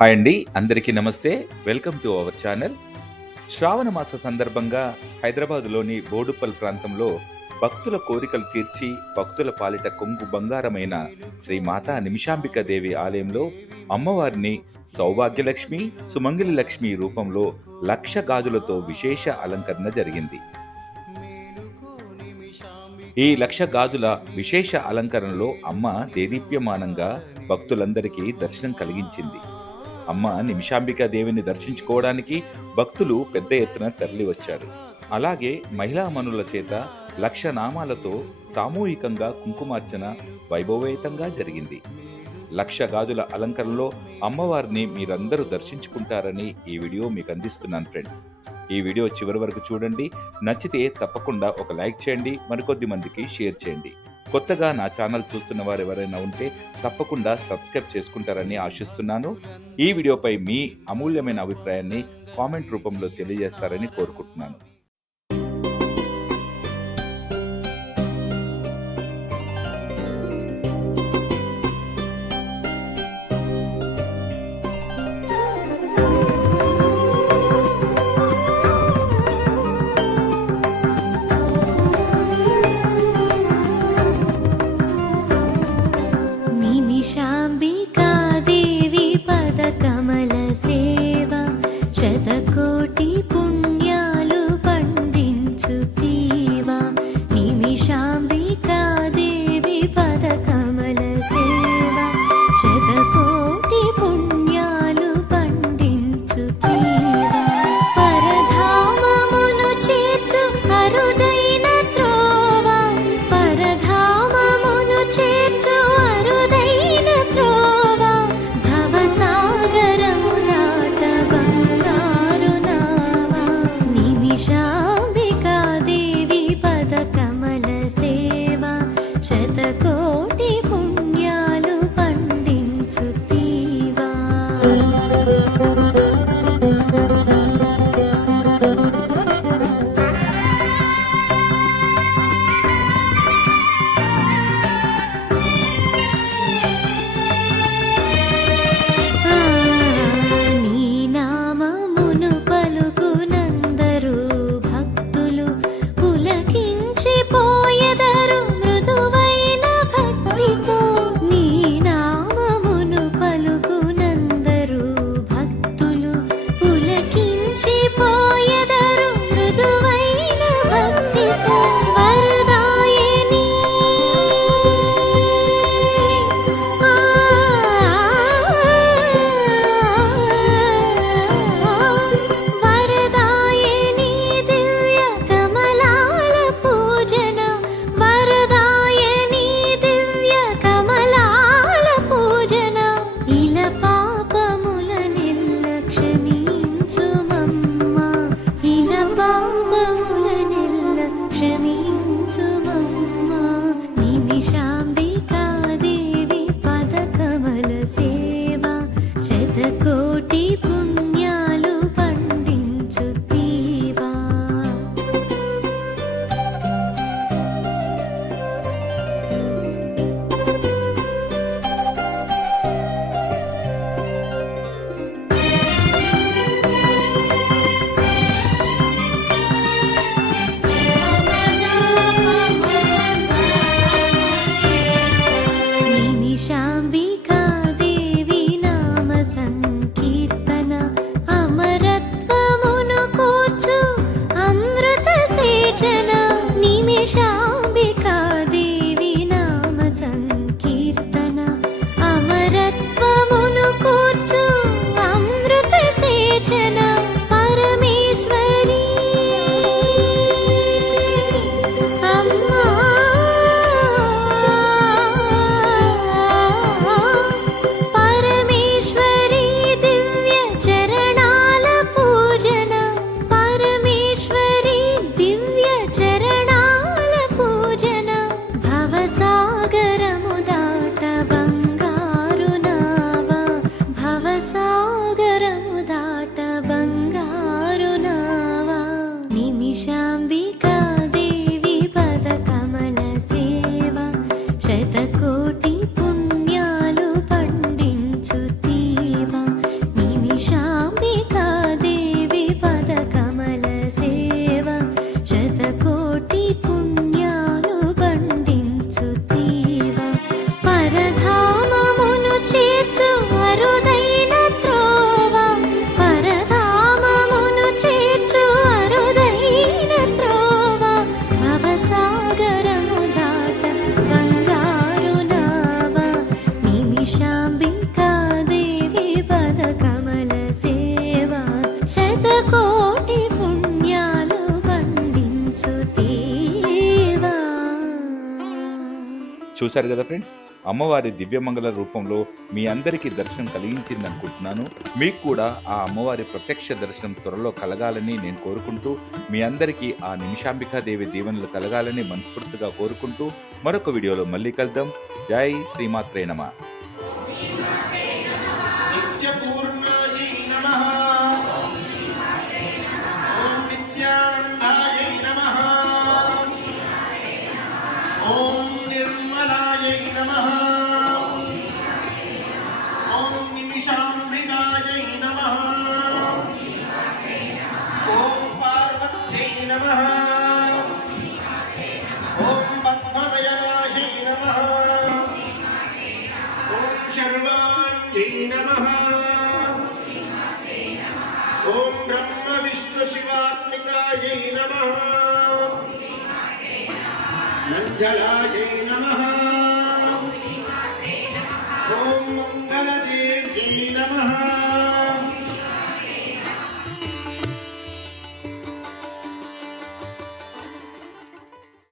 Hi అండి అందరికీ నమస్తే. Welcome to our channel. Shravana మాస సందర్భంగా హైదరాబాదులోని బోడుపల్ ప్రాంతంలో భక్తుల కోరికలు తీర్చి భక్తుల పాలిట కొంగు బంగారమైన శ్రీ మాతా నిమిషాంబిక దేవి ఆలయంలో అమ్మవారిని సౌభాగ్యలక్ష్మి సుమంగిలి లక్ష్మి రూపంలో లక్ష గాజులతో విశేష అలంకరణ జరిగింది. ఈ లక్ష గాజుల విశేష అలంకరణలో అమ్మ దేదీప్యమానంగా భక్తులందరికీ దర్శనం కలిగించింది. అమ్మ నిమిషాంబిక దేవిని దర్శించుకోవడానికి భక్తులు పెద్ద ఎత్తున తరలివచ్చారు అలాగే మహిళామణుల చేత లక్ష నామాలతో సామూహికంగా కుంకుమార్చన వైభవేతంగా జరిగింది. లక్ష గాజుల అలంకరణలో అమ్మవారిని మీరందరూ దర్శించుకుంటారని ఈ వీడియో మీకు అందిస్తున్నాను ఫ్రెండ్స్. ఈ వీడియో చివరి వరకు చూడండి. నచ్చితే తప్పకుండా ఒక లైక్ చేయండి. మరికొద్ది మందికి షేర్ చేయండి. కొత్తగా నా ఛానల్ చూస్తున్న వారు ఎవరైనా ఉంటే తప్పకుండా సబ్స్క్రైబ్ చేసుకుంటారని ఆశిస్తున్నాను. ఈ వీడియోపై మీ అమూల్యమైన అభిప్రాయాన్ని కామెంట్ రూపంలో తెలియజేస్తారని కోరుకుంటున్నాను. 像 కోటి చూశారు కదా ఫ్రెండ్స్? అమ్మవారి దివ్యమంగళ రూపంలో మీ అందరికీ దర్శనం కలిగించింది అనుకుంటున్నాను మీకు కూడా ఆ అమ్మవారి ప్రత్యక్ష దర్శనం త్వరలో కలగాలని నేను కోరుకుంటూ మీ అందరికీ ఆ నిమిషాంబికాదేవి దీవెనలు కలగాలని మనస్ఫూర్తిగా కోరుకుంటూ మరొక వీడియోలో మళ్ళీ కలుద్దాం. జై శ్రీమాత్రే నమ. ఓం నిమిషాంబికాయై నమః। ఓం పార్వత్యై నమః। ఓం పద్మనయనాయై నమః। ఓం శర్వాణ్యై నమః। ఓం బ్రహ్మ విష్ణు